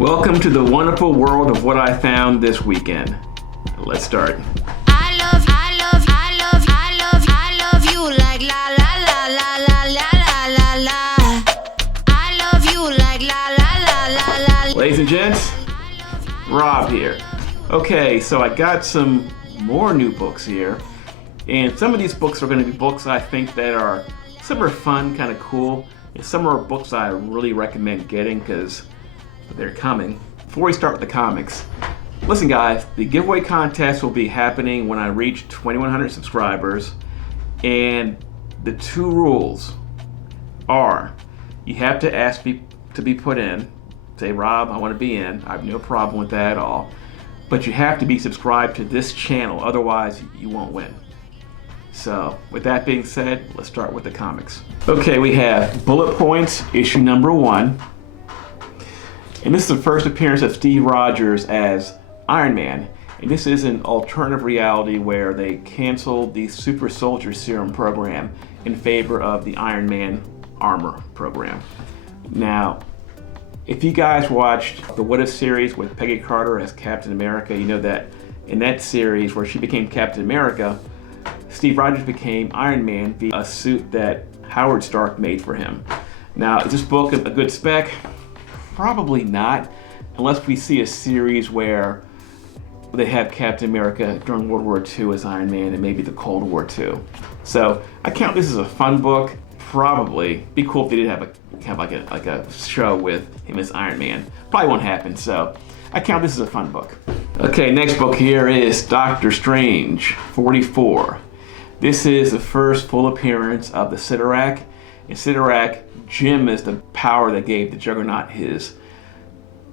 Welcome to the wonderful world of what I found this weekend. Let's start. I love you like la la la la la la la la. I love you like la la la la la. Ladies and gents, Rob here. Okay, so I got some more new books here, and some of these books are going to be books I think that are, some are fun, kind of cool, and some are books I really recommend getting because they're coming. Before we start with the comics, listen guys, the giveaway contest will be happening when I reach 2,100 subscribers, and the two rules are, you have to ask to be put in. Say, Rob, I want to be in. I have no problem with that at all. But you have to be subscribed to this channel, otherwise you won't win. So, with that being said, let's start with the comics. Okay, we have Bullet Points, issue number 1. And this is the first appearance of Steve Rogers as Iron Man. And this is an alternative reality where they canceled the Super Soldier Serum program in favor of the Iron Man armor program. Now, if you guys watched the What If series with Peggy Carter as Captain America, you know that in that series where she became Captain America, Steve Rogers became Iron Man via a suit that Howard Stark made for him. Now, is this book a good spec? Probably not, unless we see a series where they have Captain America during World War II as Iron Man and maybe the Cold War II. So I count this as a fun book. Probably be cool if they did have a show with him as Iron Man. Probably won't happen, so I count this as a fun book. Okay, next book here is Doctor Strange 44. This is the first full appearance of the Sidorak. In Sidorak, Jim is the power that gave the Juggernaut his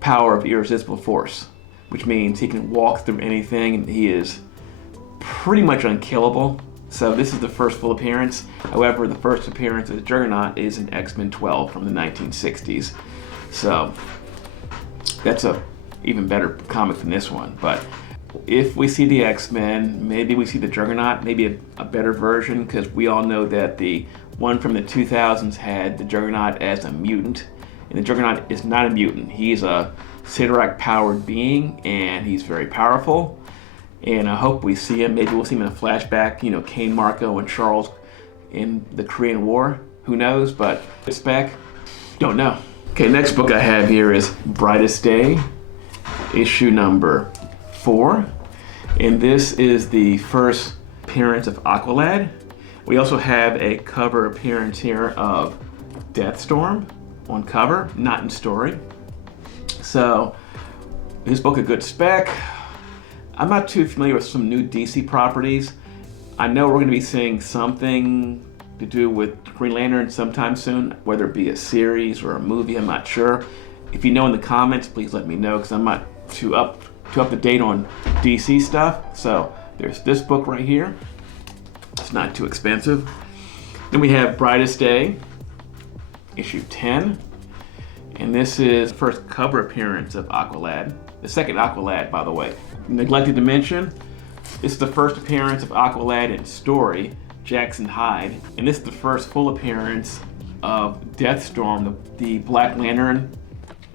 power of irresistible force, which means he can walk through anything and he is pretty much unkillable. So this is the first full appearance. However, the first appearance of the Juggernaut is in X-Men 12 from the 1960s. So that's a even better comic than this one. But if we see the X-Men, maybe we see the Juggernaut, maybe a better version, because we all know that the one from the 2000s had the Juggernaut as a mutant, and the Juggernaut is not a mutant. He's a Sidorak-powered being, and he's very powerful. And I hope we see him. Maybe we'll see him in a flashback, you know, Kane, Marco, and Charles in the Korean War. Who knows? But it's back. Don't know. Okay, next book I have here is Brightest Day, issue number 4. And this is the first appearance of Aqualad. We also have a cover appearance here of Deathstorm on cover, not in story. So, is this book a good spec? I'm not too familiar with some new DC properties. I know we're going to be seeing something to do with Green Lantern sometime soon, whether it be a series or a movie, I'm not sure. If you know in the comments, please let me know, because I'm not too up to date on DC stuff. So there's this book right here. It's not too expensive. Then we have Brightest Day, issue 10. And this is the first cover appearance of Aqualad. The second Aqualad, by the way. Neglected to mention, this is the first appearance of Aqualad in story, Jackson Hyde. And this is the first full appearance of Deathstorm, the Black Lantern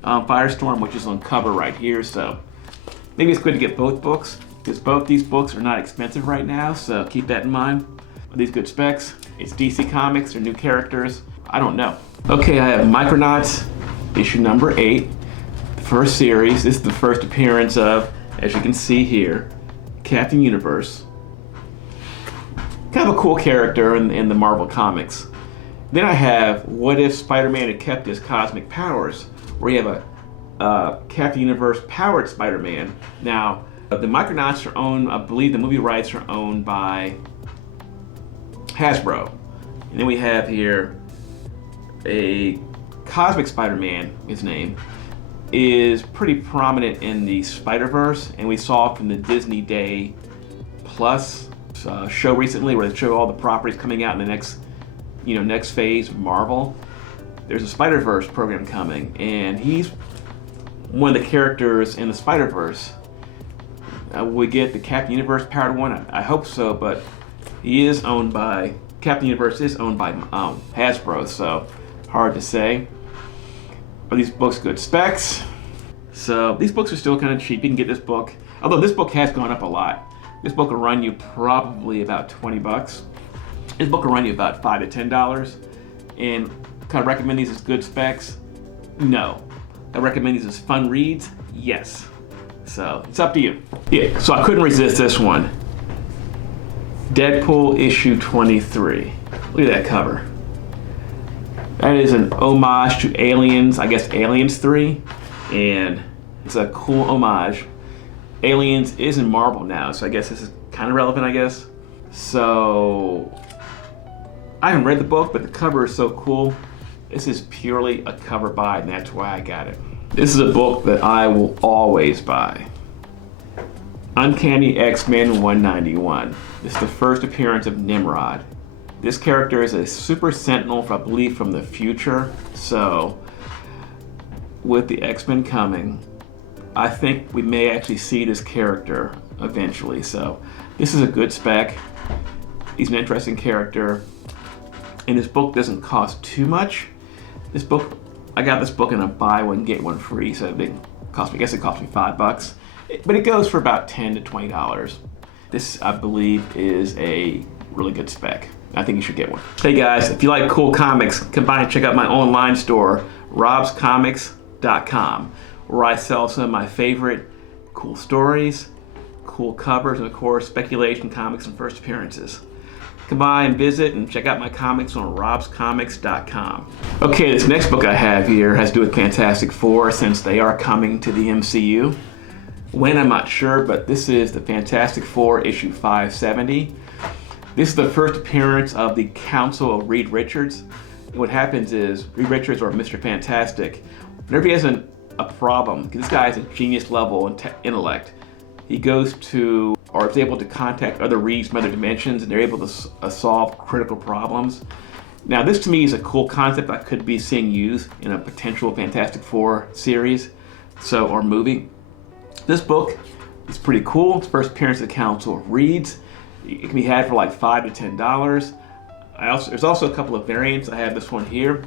Firestorm, which is on cover right here. So maybe it's good to get both books, because both these books are not expensive right now, so keep that in mind. Are these good specs? It's DC Comics or new characters? I don't know. Okay, I have Micronauts, issue number 8. The first series. This is the first appearance of, as you can see here, Captain Universe. Kind of a cool character in the Marvel Comics. Then I have What If Spider-Man Had Kept His Cosmic Powers, where you have a Captain Universe powered Spider-Man. Now, the Micronauts are owned, I believe the movie rights are owned by Hasbro. And then we have here a Cosmic Spider-Man, his name, is pretty prominent in the Spider-Verse, and we saw from the Disney Day Plus show recently where they show all the properties coming out in the next phase of Marvel. There's a Spider-Verse program coming, and he's one of the characters in the Spider-Verse. We get the Captain Universe powered one. I hope so, but Captain Universe is owned by Hasbro, so hard to say. Are these books good specs? So these books are still kind of cheap. You can get this book, although this book has gone up a lot. This book will run you probably about 20 bucks. This book will run you about $5 to $10. And can I recommend these as good specs? No. I recommend these as fun reads? Yes. So it's up to you. Yeah, so I couldn't resist this one. Deadpool issue 23. Look at that cover. That is an homage to Aliens, I guess Aliens 3. And it's a cool homage. Aliens is in Marvel now, so I guess this is kind of relevant, I guess. So, I haven't read the book, but the cover is so cool. This is purely a cover buy, and that's why I got it. This is a book that I will always buy. Uncanny XMen 191. This is the first appearance of Nimrod. This character is a super sentinel, I believe, from the future. So, with the X-Men coming, I think we may actually see this character eventually. So, this is a good spec. He's an interesting character. And this book doesn't cost too much. This book, I got this book in a buy one, get one free. So, it cost me, I guess it cost me $5. But it goes for about $10 to $20. This, I believe, is a really good spec. I think you should get one. Hey guys, if you like cool comics, come by and check out my online store, robscomics.com, where I sell some of my favorite cool stories, cool covers, and of course, speculation comics and first appearances. Come by and visit and check out my comics on robscomics.com. Okay, this next book I have here has to do with Fantastic Four, since they are coming to the MCU. When, I'm not sure, but this is the Fantastic Four issue 570. This is the first appearance of the Council of Reed Richards. And what happens is, Reed Richards, or Mr. Fantastic, whenever he has a problem, because this guy has a genius level intellect, he goes to, or is able to contact other Reeds from other dimensions, and they're able to solve critical problems. Now this to me is a cool concept I could be seeing used in a potential Fantastic Four series, or movie. This book is pretty cool. It's first appearance of the Council of Reeds. It can be had for like $5 to $10. There's also a couple of variants. I have this one here.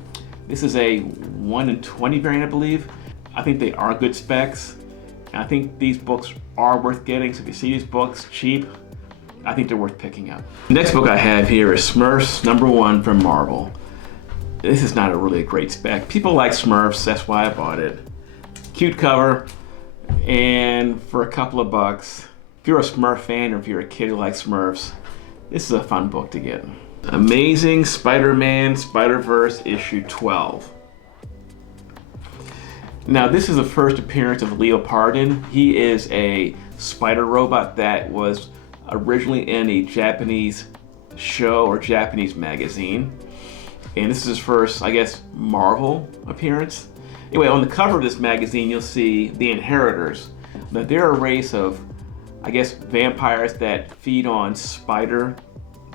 This is a 1 in 20 variant, I believe. I think they are good specs. And I think these books are worth getting. So if you see these books cheap, I think they're worth picking up. The next book I have here is Smurfs #1 from Marvel. This is not a really great spec. People like Smurfs, that's why I bought it. Cute cover, and for a couple of bucks, if you're a Smurf fan or if you're a kid who likes Smurfs, this is a fun book to get. Amazing Spider-Man Spider-Verse issue 12. Now this is the first appearance of Leo Pardon. He is a spider robot that was originally in a Japanese show or Japanese magazine. And this is his first, I guess, Marvel appearance. Anyway, on the cover of this magazine, you'll see the Inheritors. Now they're a race of, I guess, vampires that feed on spider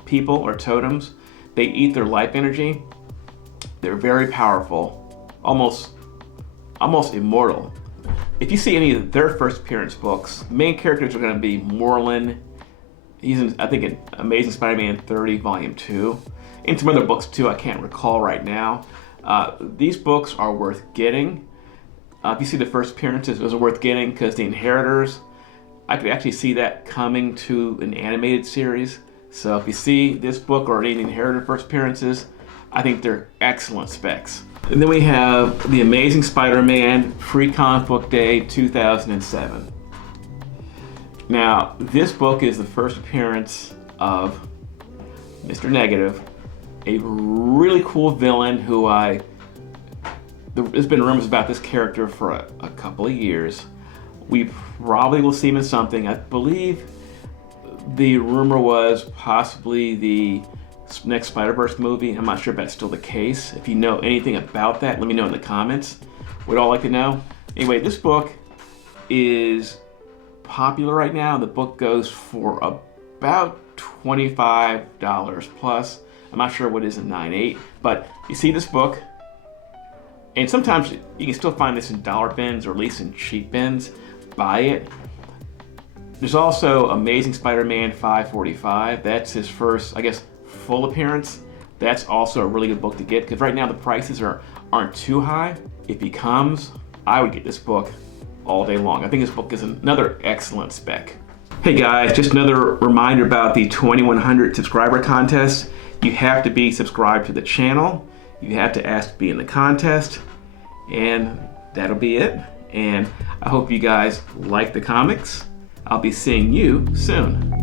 people or totems. They eat their life energy. They're very powerful, almost immortal. If you see any of their first appearance books, main characters are going to be Morlun. He's in, I think, in Amazing Spider-Man 30, Volume 2. And some other books too, I can't recall right now. These books are worth getting. If you see the first appearances, those are worth getting because the Inheritors, I could actually see that coming to an animated series. So if you see this book or any Inheritor first appearances, I think they're excellent specs. And then we have The Amazing Spider-Man Free Comic Book Day 2007. Now, this book is the first appearance of Mr. Negative, a really cool villain who there's been rumors about this character for a couple of years. We probably will see him in something. I believe the rumor was possibly the next Spider-Verse movie. I'm not sure if that's still the case. If you know anything about that, let me know in the comments. We'd all like to know. Anyway, this book is popular right now. The book goes for about $25 plus. I'm not sure what is in 9.8, but you see this book, and sometimes you can still find this in dollar bins or at least in cheap bins. Buy it. There's also Amazing Spider-Man 545. That's his first, I guess, full appearance. That's also a really good book to get because right now the prices aren't too high. If he comes, I would get this book all day long. I think this book is another excellent spec. Hey guys, just another reminder about the 2100 subscriber contest. You have to be subscribed to the channel. You have to ask to be in the contest, and that'll be it. And I hope you guys like the comics. I'll be seeing you soon.